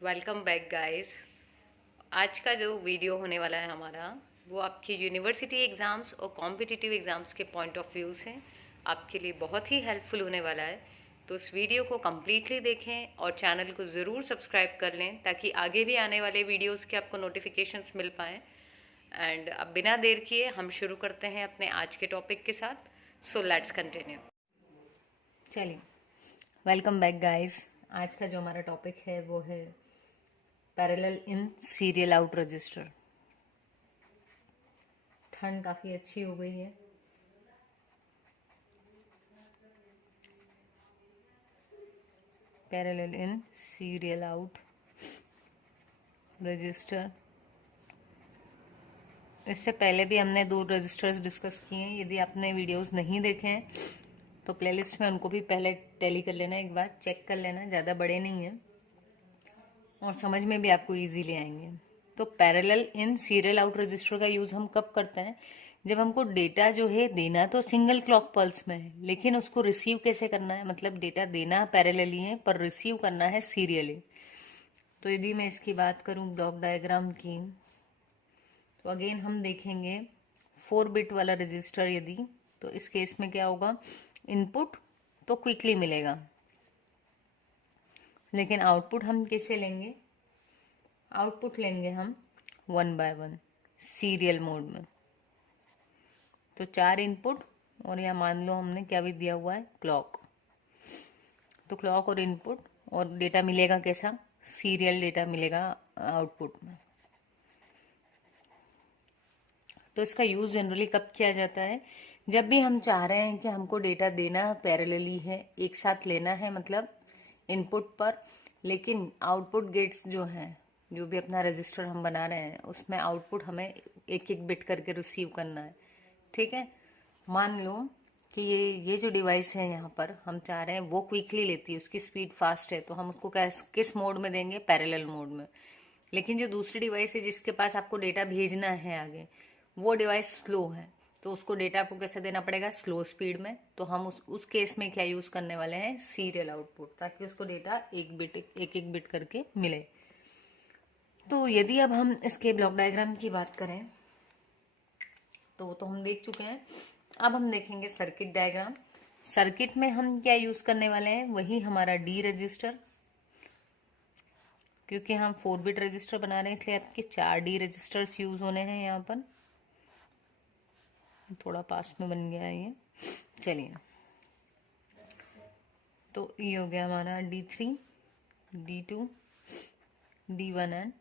Welcome back guys. आज का जो वीडियो होने वाला है हमारा, वो आपके यूनिवर्सिटी एग्ज़ाम्स और कॉम्पिटिटिव एग्ज़ाम्स के पॉइंट ऑफ व्यू से आपके लिए बहुत ही हेल्पफुल होने वाला है। तो इस वीडियो को कम्प्लीटली देखें और चैनल को ज़रूर सब्सक्राइब कर लें ताकि आगे भी आने वाले वीडियोज़ के आपको नोटिफिकेशंस मिल पाएँ। एंड अब बिना देर किए हम शुरू करते हैं अपने आज के टॉपिक के साथ। So let's continue. चलिए, वेलकम बैक गाइस। आज का जो हमारा टॉपिक है वो है parallel in serial out register. ठंड काफ़ी अच्छी हो गई है। Parallel in serial out register, इससे पहले भी हमने 2 रजिस्टर्स डिस्कस किए हैं। यदि आपने वीडियोस नहीं देखे हैं तो प्लेलिस्ट में उनको भी पहले टैली कर लेना, एक बार चेक कर लेना। ज़्यादा बड़े नहीं हैं और समझ में भी आपको इजीली आएंगे। तो parallel in serial out register का यूज़ हम कब करते हैं? जब हमको डेटा जो है देना तो सिंगल क्लॉक पल्स में है, लेकिन उसको रिसीव कैसे करना है, मतलब डेटा देना पैरेलली है पर रिसीव करना है सीरियली। तो यदि मैं इसकी बात करूं ब्लॉक डायग्राम की, तो अगेन हम देखेंगे 4 बिट वाला रजिस्टर यदि, तो इस केस में क्या होगा, इनपुट तो क्विकली मिलेगा, लेकिन आउटपुट हम कैसे लेंगे? आउटपुट लेंगे हम 1 बाय 1 सीरियल मोड में। तो 4 इनपुट और यहाँ मान लो हमने क्या भी दिया हुआ है, क्लॉक। तो क्लॉक और इनपुट और डेटा मिलेगा कैसा, सीरियल डेटा मिलेगा आउटपुट में। तो इसका यूज जनरली कब किया जाता है? जब भी हम चाह रहे हैं कि हमको डेटा देना पैरेलली है, एक साथ लेना है, मतलब इनपुट पर, लेकिन आउटपुट गेट्स जो हैं, जो भी अपना रजिस्टर हम बना रहे हैं उसमें आउटपुट हमें एक एक बिट करके रिसीव करना है। ठीक है, मान लो कि ये जो डिवाइस है यहाँ पर हम चाह रहे हैं वो क्विकली लेती है, उसकी स्पीड फास्ट है, तो हम उसको किस मोड में देंगे? पैरेलल मोड में। लेकिन जो दूसरी डिवाइस है जिसके पास आपको डेटा भेजना है आगे, वो डिवाइस स्लो है, तो उसको डेटा आपको कैसे देना पड़ेगा? स्लो स्पीड में। तो हम उस केस में क्या यूज करने वाले हैं? सीरियल आउटपुट, ताकि उसको डेटा एक एक बिट करके मिले। तो यदि अब हम इसके ब्लॉक डायग्राम की बात करें तो वो तो हम देख चुके हैं। अब हम देखेंगे सर्किट डायग्राम। सर्किट में हम क्या यूज करने वाले हैं? वही हमारा डी रजिस्टर, क्योंकि हम 4 बिट रजिस्टर बना रहे हैं इसलिए आपके 4 डी रजिस्टर्स यूज होने हैं यहाँ पर। थोड़ा पास में बन गया है ये। चलिए, तो ये हो गया हमारा D3, D2, D1 and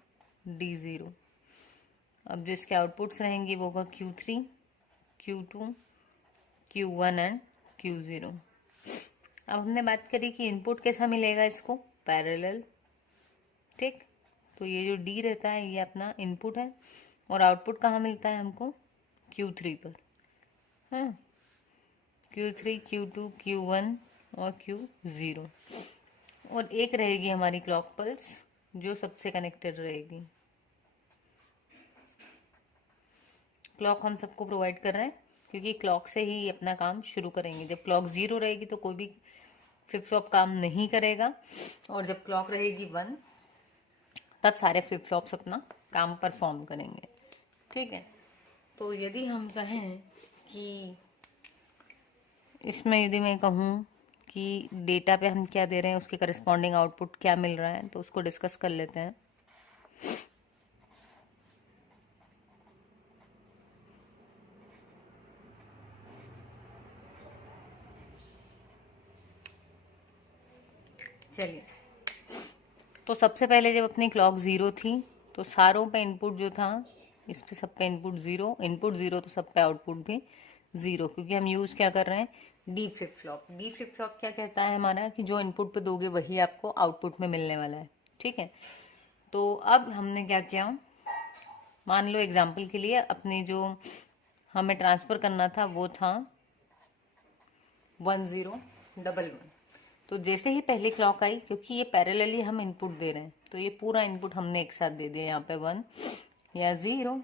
D0। अब जो इसके आउटपुट्स रहेंगे वो होगा Q3, Q2, Q1 and Q0। अब हमने बात करी कि इनपुट कैसा मिलेगा इसको? पैरेलल। ठीक, तो ये जो D रहता है ये अपना इनपुट है और आउटपुट कहाँ मिलता है हमको? Q3 पर। हाँ, Q3, Q2, Q1 और Q0। और एक रहेगी हमारी क्लॉक पल्स जो सबसे कनेक्टेड रहेगी। क्लॉक हम सबको प्रोवाइड कर रहे हैं क्योंकि क्लॉक से ही अपना काम शुरू करेंगे। जब क्लॉक 0 रहेगी तो कोई भी फ्लिप फ्लॉप काम नहीं करेगा, और जब क्लॉक रहेगी 1 तब सारे फ्लिप फ्लॉप्स अपना काम परफॉर्म करेंगे। ठीक है, तो यदि हम कहें कि इसमें यदि मैं कहूँ कि डेटा पे हम क्या दे रहे हैं, उसके करस्पॉन्डिंग आउटपुट क्या मिल रहा है, तो उसको डिस्कस कर लेते हैं। चलिए, तो सबसे पहले जब अपनी क्लॉक 0 थी तो सारों पे इनपुट जो था, इस पे सब पे इनपुट 0, इनपुट 0 तो सब पे आउटपुट भी 0, क्योंकि हम यूज क्या कर रहे हैं? D flip flop. D flip flop क्या कहता है हमारा कि जो इनपुट पे दोगे वही आपको आउटपुट में मिलने वाला है। ठीक है, तो अब हमने क्या किया, मान लो एग्जाम्पल के लिए अपनी जो हमें ट्रांसफर करना था वो था 1011। तो जैसे ही पहली क्लॉक आई, क्योंकि ये पैरेलली हम इनपुट दे रहे हैं, तो ये पूरा इनपुट हमने एक साथ दे दिया। यहाँ पे 1 या 0,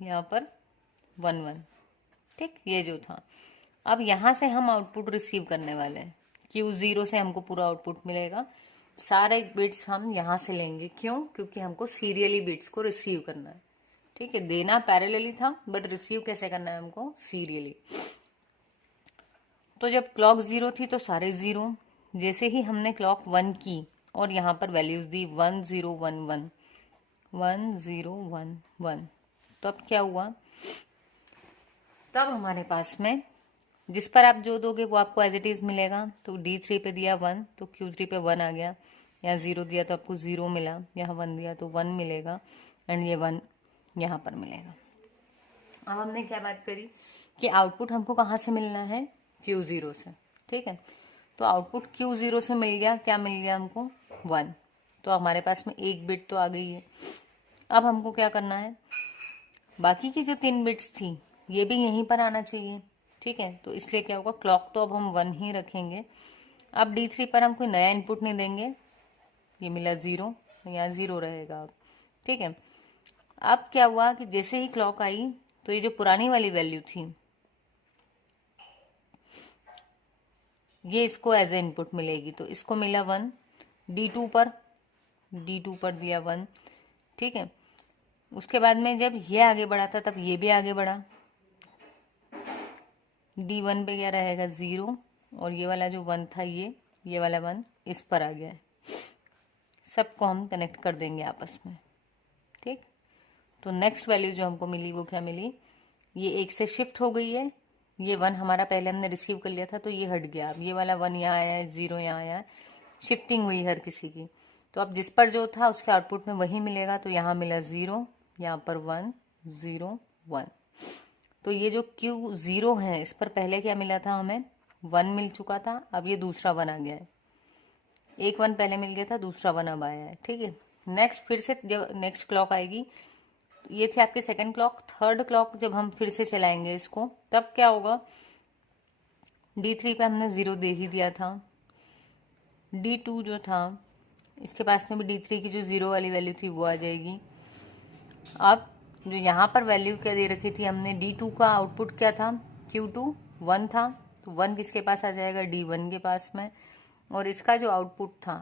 यहाँ पर 1 1। ठीक, ये जो था। अब यहाँ से हम आउटपुट रिसीव करने वाले हैं। Q0 से हमको पूरा आउटपुट मिलेगा सारे बिट्स हम यहाँ से लेंगे। क्यों? क्योंकि हमको सीरियली बिट्स को रिसीव करना है। ठीक है, देना पैरेलली था बट रिसीव कैसे करना है हमको? सीरियली। तो जब क्लॉक 0 थी तो सारे 0। जैसे ही हमने क्लॉक 1 की और यहाँ पर वैल्यूज दी 1 0 1 1 1 0 1 1, तो अब क्या हुआ? तब हमारे पास में जिस पर आप जो दोगे वो आपको एज इट इज मिलेगा। तो D3 पे दिया 1 तो Q3 पे 1 आ गया। यहाँ 0 दिया तो आपको 0 मिला। यहाँ 1 दिया तो 1 मिलेगा एंड ये 1 यहाँ पर मिलेगा। अब हमने क्या बात करी कि आउटपुट हमको कहाँ से मिलना है? Q0 से। ठीक है, तो आउटपुट Q0 से मिल गया। क्या मिल गया हमको? 1। तो हमारे पास में एक बिट तो आ गई है। अब हमको क्या करना है? बाकी की जो 3 बिट्स थी ये भी यहीं पर आना चाहिए। ठीक है, तो इसलिए क्या होगा? क्लॉक तो अब हम 1 ही रखेंगे। अब D3 पर हम कोई नया इनपुट नहीं देंगे। ये मिला 0, यहाँ 0 रहेगा अब। ठीक है, अब क्या हुआ कि जैसे ही क्लॉक आई तो ये जो पुरानी वाली वैल्यू थी ये इसको एज ए इनपुट मिलेगी। तो इसको मिला 1। D2 पर दिया 1। ठीक है, उसके बाद में जब ये आगे बढ़ा था तब ये भी आगे बढ़ा। D1 पे क्या रहेगा? 0। और ये वाला जो 1 था ये वाला 1 इस पर आ गया है। सबको हम कनेक्ट कर देंगे आपस में। ठीक, तो नेक्स्ट वैल्यू जो हमको मिली वो क्या मिली? ये 1 से शिफ्ट हो गई है। ये 1 हमारा पहले हमने रिसीव कर लिया था तो ये हट गया। अब ये वाला 1 यहाँ आया है, 0 यहाँ आया है। शिफ्टिंग हुई हर किसी की। तो अब जिस पर जो था उसके आउटपुट में वही मिलेगा। तो यहाँ मिला 0, यहाँ पर 1 0 1। तो ये जो Q0 है इस पर पहले क्या मिला था? हमें 1 मिल चुका था। अब ये दूसरा 1 आ गया है। एक 1 पहले मिल गया था, दूसरा 1 अब आया है। ठीक है, नेक्स्ट फिर से जब नेक्स्ट क्लॉक आएगी, ये थी आपकी सेकंड क्लॉक। थर्ड क्लॉक जब हम फिर से चलाएंगे इसको तब क्या होगा? D3 पे हमने 0 दे ही दिया था। D2 जो था इसके पास में भी D3 की जो 0 वाली वैल्यू थी वो आ जाएगी। अब जो यहाँ पर वैल्यू क्या दे रखी थी हमने? D2 का आउटपुट क्या था? Q2 1 था तो 1 किसके पास आ जाएगा? D1 के पास में। और इसका जो आउटपुट था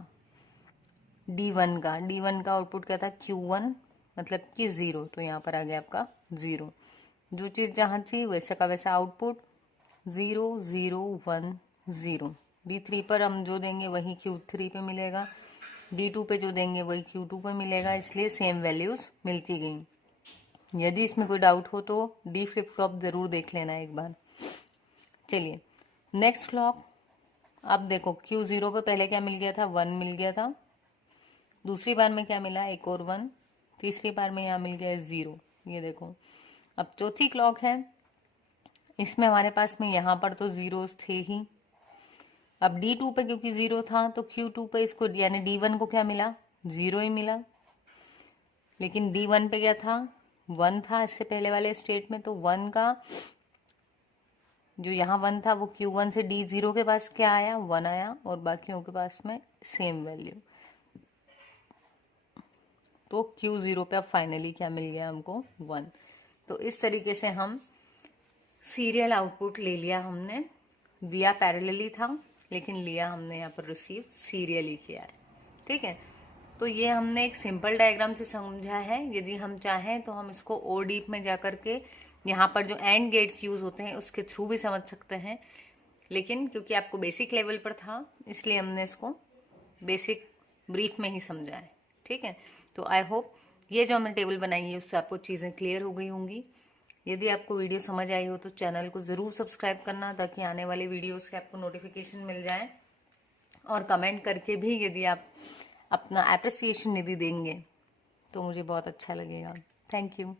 D1 का आउटपुट क्या था? Q1 मतलब कि 0। तो यहाँ पर आ गया आपका 0। जो चीज़ जहाँ थी वैसा का वैसा आउटपुट 0 0 1 0। D3 पर हम जो देंगे वही Q3 पे मिलेगा। D2 पे जो देंगे वही Q2 पे मिलेगा। इसलिए सेम वैल्यूज मिलती गई। यदि इसमें कोई डाउट हो तो D फ्लिप फ्लॉप ज़रूर देख लेना एक बार। चलिए नेक्स्ट क्लॉक। अब देखो Q0 पे पहले क्या मिल गया था? 1 मिल गया था। दूसरी बार में क्या मिला? एक और 1। तीसरी बार में यहाँ मिल गया 0। ये देखो अब चौथी क्लॉक है, इसमें हमारे पास में यहाँ पर तो जीरोस थे ही। अब D2 पे क्योंकि 0 था तो Q2 पे इसको यानी D1 को क्या मिला? 0 ही मिला। लेकिन D1 पे क्या था? 1 था इससे पहले वाले स्टेट में। तो 1 का जो यहाँ 1 था वो Q1 से D0 के पास क्या आया? 1 आया। और बाकियों के पास में सेम वैल्यू। तो Q0 पे अब फाइनली क्या मिल गया हमको? 1। तो इस तरीके से हम सीरियल आउटपुट ले लिया हमने। दिया पैरेलली था लेकिन लिया हमने यहाँ पर रिसीव सीरियली किया है। ठीक है, तो ये हमने एक सिंपल डायग्राम से समझा है। यदि हम चाहें तो हम इसको और डीप में जा करके यहाँ पर जो एंड गेट्स यूज होते हैं उसके थ्रू भी समझ सकते हैं। लेकिन क्योंकि आपको बेसिक लेवल पर था इसलिए हमने इसको बेसिक ब्रीफ में ही समझा है। ठीक है, तो आई होप ये जो हमने टेबल बनाई है उससे आपको चीज़ें क्लियर हो गई होंगी। यदि आपको वीडियो समझ आई हो तो चैनल को ज़रूर सब्सक्राइब करना ताकि आने वाले वीडियोस के आपको नोटिफिकेशन मिल जाए। और कमेंट करके भी यदि आप अपना एप्रिसिएशन यदि देंगे तो मुझे बहुत अच्छा लगेगा। Thank you.